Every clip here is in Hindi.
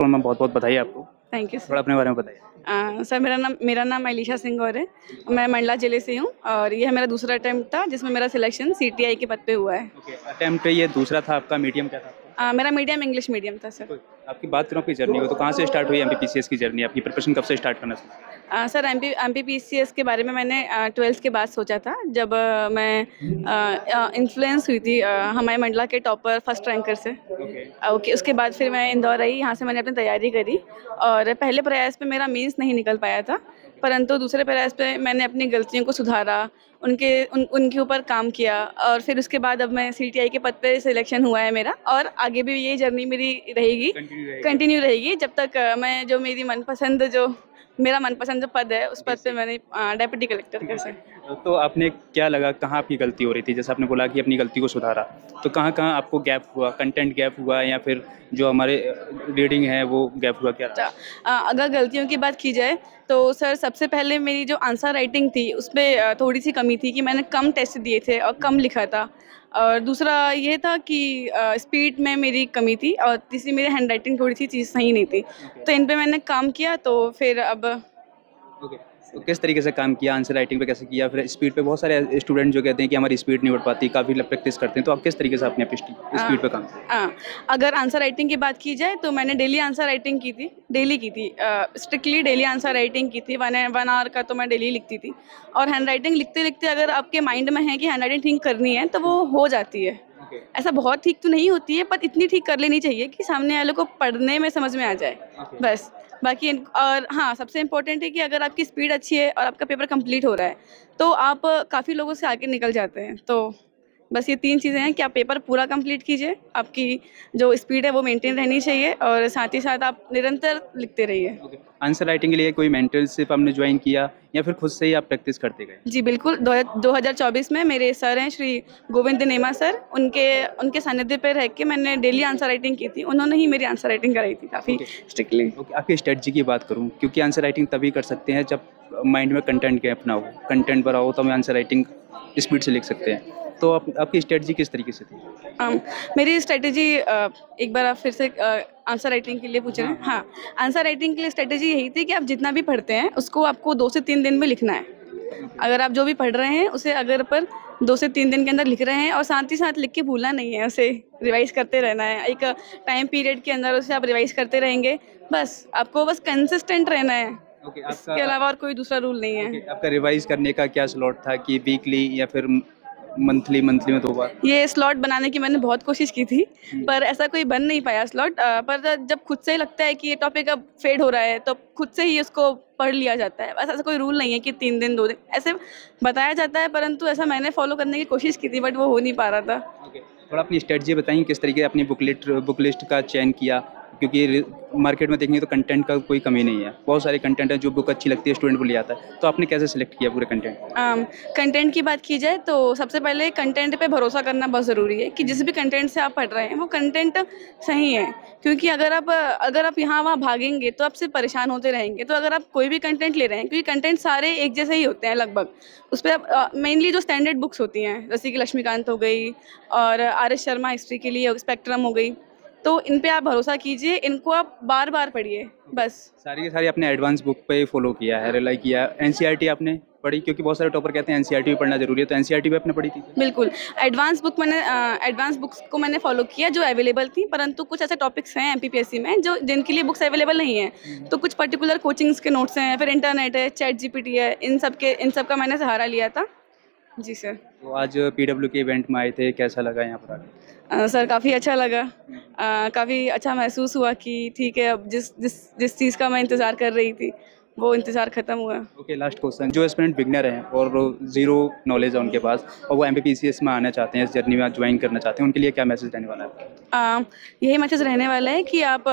तो मैं बहुत-बहुत बधाई आपको। थैंक यू थोड़ा सर। अपने बारे में बताइए। सर मेरा नाम एलिशा सिंह गौर है। मैं मंडला ज़िले से हूँ और ये मेरा दूसरा अटेम्प्ट था जिसमें मेरा सिलेक्शन सीटीआई के पद पे हुआ है। ओके, अटेम्प्ट ये दूसरा था आपका, मीडियम क्या था आपका? मेरा मीडियम इंग्लिश मीडियम था सर। तो आपकी बात करूँ आपकी जर्नी को, तो कहाँ से स्टार्ट हुई एमपीपीसीएस की जर्नी? आपकी प्रिपरेशन कब से स्टार्ट करना शुरू? सर एमपीपीसीएस के बारे में मैंने 12th के बाद सोचा था जब मैं इन्फ्लुएंस हुई थी हमारे मंडला के टॉपर फर्स्ट रैंकर से। ओके, ओके, उसके बाद फिर मैं इंदौर आई, यहाँ से मैंने अपनी तैयारी करी और पहले प्रयास पे मेरा मेंस नहीं निकल पाया था, परंतु दूसरे प्रयास पे मैंने अपनी गलतियों को सुधारा, उनके ऊपर काम किया और फिर उसके बाद अब मैं सीटीआई के पद पे सिलेक्शन हुआ है मेरा और आगे भी यही जर्नी मेरी रहेगी, कंटिन्यू रहेगा। कंटिन्यू रहेगी जब तक मैं जो मेरा मनपसंद जो पद है, उस पद पे डीसी। मैंने डेप्यूटी कलेक्टर का सर। तो आपने क्या लगा कहाँ आपकी गलती हो रही थी? जैसे आपने बोला कि अपनी गलती को सुधारा, तो कहाँ-कहाँ आपको गैप हुआ? कंटेंट गैप हुआ या फिर जो हमारे रीडिंग है वो गैप हुआ, क्या अच्छा, रहा? अगर गलतियों की बात की जाए तो सर सबसे पहले मेरी जो आंसर राइटिंग थी उसमें थोड़ी-सी कमी थी कि मैंने कम टेस्ट दिए थे और कम लिखा था। और दूसरा ये था कि स्पीड में मेरी कमी थी और तीसरी मेरी हैंडराइटिंग थोड़ी-सी चीज़ सही नहीं थी। ओके, तो इन पे मैंने काम किया तो फिर अब ओके। तो किस तरीके से काम किया? आंसर राइटिंग पे कैसे किया? फिर स्पीड पे बहुत सारे स्टूडेंट जो कहते हैं कि हमारी स्पीड नहीं बढ़ पाती, काफ़ी लोग प्रैक्टिस करते हैं, तो आप किस तरीके से अपनी अ, स्पीड पे काम किया? अगर आंसर राइटिंग की बात की जाए तो मैंने डेली आंसर राइटिंग की थी, डेली की थी। स्ट्रिक्टली डेली आंसर राइटिंग की थी, 1 आवर का तो मैं डेली लिखती थी और हैंड राइटिंग लिखते-लिखते अगर आपके माइंड में है कि हैंड राइटिंग ठीक करनी है, तो वो हो जाती है। ओके, ऐसा बहुत ठीक तो नहीं होती है, पर इतनी ठीक कर लेनी चाहिए कि सामने वाले को पढ़ने में समझ में आ जाए, ओके। बस। बाकी और हाँ, सबसे इम्पोर्टेंट है कि अगर आपकी स्पीड अच्छी है और आपका पेपर कंप्लीट हो रहा है, तो आप काफ़ी लोगों से आगे निकल जाते हैं। तो बस ये 3 चीज़ें हैं कि आप पेपर पूरा कंप्लीट कीजिए, आपकी जो स्पीड है वो मेंटेन रहनी चाहिए और साथ ही साथ आप निरंतर लिखते रहिए। ओके। आंसर राइटिंग के लिए कोई मेंटरशिप आपने जॉइन किया या फिर खुद से ही आप प्रैक्टिस करते गए? जी, बिल्कुल, 2024 में मेरे सर हैं श्री गोविंद नेमा सर, उनके उनके सानिध्य पे रह के मैंने डेली आंसर राइटिंग की थी। उन्होंने ही मेरी आंसर राइटिंग कराई थी काफ़ी ओके, स्ट्रिक्टली। ओके। आपकी स्ट्रेटजी की बात करूँ, क्योंकि आंसर राइटिंग तभी कर सकते हैं जब माइंड में कंटेंट गैप ना हो। कंटेंट भरा हो तो हम आंसर राइटिंग स्पीड से लिख सकते हैं। तो आप आपकी स्ट्रेटजी किस तरीके से थी? अम, मेरी स्ट्रैटेजी एक बार आप फिर से आंसर राइटिंग के लिए पूछ रहे हाँ, हैं? हाँ। हाँ, आंसर राइटिंग के लिए स्ट्रैटेजी यही थी कि आप जितना भी पढ़ते हैं, उसको आपको 2 से 3 दिन में लिखना है। ओके, अगर आप जो भी पढ़ रहे हैं, उसे अगर पर 2 से 3 दिन के अंदर लिख रहे हैं और साथ ही साथ लिख के भूलना नहीं है, उसे रिवाइज़ करते रहना है। एक टाइम पीरियड के अंदर उसे आप रिवाइज़ करते रहेंगे, बस आपको बस कंसिस्टेंट रहना है। ओके। इसके अलावा और कोई दूसरा रूल नहीं है। ओके, आपका रिवाइज़ करने का क्या स्लॉट था कि वीकली या फिर मंथली मंथली में 2 बार? ये स्लॉट बनाने की मैंने बहुत कोशिश की थी, हुँ। पर ऐसा कोई बन नहीं पाया स्लॉट। पर जब खुद से ही लगता है कि ये टॉपिक अब फेड हो रहा है, तो खुद से ही उसको पढ़ लिया जाता है। ऐसा ऐसा कोई रूल नहीं है कि 3 दिन, 2 दिन, ऐसे बताया जाता है, परंतु ऐसा मैंने फ़ॉलो करने की कोशिश की थी, बट वो हो नहीं पा रहा था। ओके। थोड़ा अपनी स्ट्रेटजी बताइए किस तरीके अपनी बुक लिस्ट का चयन किया? क्योंकि मार्केट में देखेंगे तो कंटेंट का कोई कमी नहीं है। बहुत सारे कंटेंट हैं जो बुक अच्छी लगती है स्टूडेंट को ले आता है। तो आपने कैसे सेलेक्ट किया पूरे कंटेंट? कंटेंट की बात की जाए तो सबसे पहले कंटेंट पे भरोसा करना बहुत ज़रूरी है कि जिस भी कंटेंट से आप पढ़ रहे हैं वो कंटेंट सही है, क्योंकि अगर आप यहाँ-वहाँ भागेंगे तो आप सिर्फ परेशान होते रहेंगे। तो अगर आप कोई भी कंटेंट ले रहे हैं, क्योंकि कंटेंट सारे एक जैसे ही होते हैं लगभग, उस पे आप मेनली जो स्टैंडर्ड बुक्स होती हैं जैसे कि लक्ष्मीकांत हो गई और आर एस शर्मा हिस्ट्री के लिए स्पेक्ट्रम हो गई, तो इन पे आप भरोसा कीजिए, इनको आप बार-बार पढ़िए ओके। बस। सारी की सारी आपने एडवांस बुक पे ही फ़ॉलो किया है, रिलाई किया है। एनसीईआरटी आपने पढ़ी? क्योंकि बहुत सारे टॉपर कहते हैं एनसीईआरटी भी पढ़ना ज़रूरी है, तो एनसीईआरटी भी आपने पढ़ी थी क्या? बिल्कुल, एडवांस बुक्स को मैंने फ़ॉलो किया जो अवेलेबल थी, परंतु कुछ ऐसे टॉपिक्स हैं एमपीपीएससी में जो जिनके लिए बुक्स अवेलेबल नहीं हैं। हुँ। तो कुछ पर्टिकुलर कोचिंग्स के नोट्स हैं, फिर इंटरनेट है, चैट जीपीटी है, इन सब का मैंने सहारा लिया था। जी सर। तो आज पीडब्ल्यू के इवेंट में आए थे, कैसा लगा यहाँ पर आके? सर काफ़ी अच्छा लगा। हुँ। काफ़ी अच्छा महसूस हुआ कि ठीक है, अब जिस जिस जिस चीज़ का मैं इंतज़ार कर रही थी, वो इंतज़ार ख़त्म हुआ। ओके, लास्ट क्वेश्चन, जो एस्पिरेंट बिगिनर हैं और ज़ीरो नॉलेज है उनके पास और वो एमपीपीसीएस में आना चाहते हैं, इस जर्नी में ज्वाइन करना चाहते हैं, उनके लिए क्या मैसेज रहने वाला है? अ, यही मैसेज रहने वाला है कि आप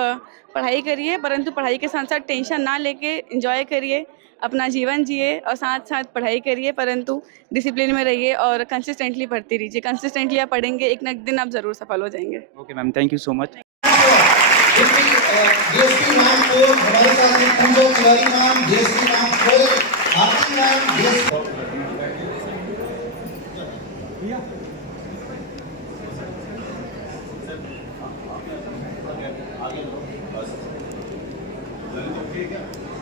पढ़ाई करिए, परंतु पढ़ाई के साथ-साथ टेंशन ना लेके एन्जॉय करिए, अपना जीवन जिए और साथ-साथ पढ़ाई करिए, परंतु डिसिप्लिन में रहिए और कंसिस्टेंटली पढ़ते रहिए। कंसिस्टेंटली आप पढ़ेंगे, एक ना एक दिन आप ज़रूर सफल हो जाएँगे। Okay ma'am, thank you so much. बिल्कुल डीएसपी मैम को हमारे साथ में पूजा तिवारी मैम, डीएसपी मैम को आरती मैम, डीएसपी सकती है क्या?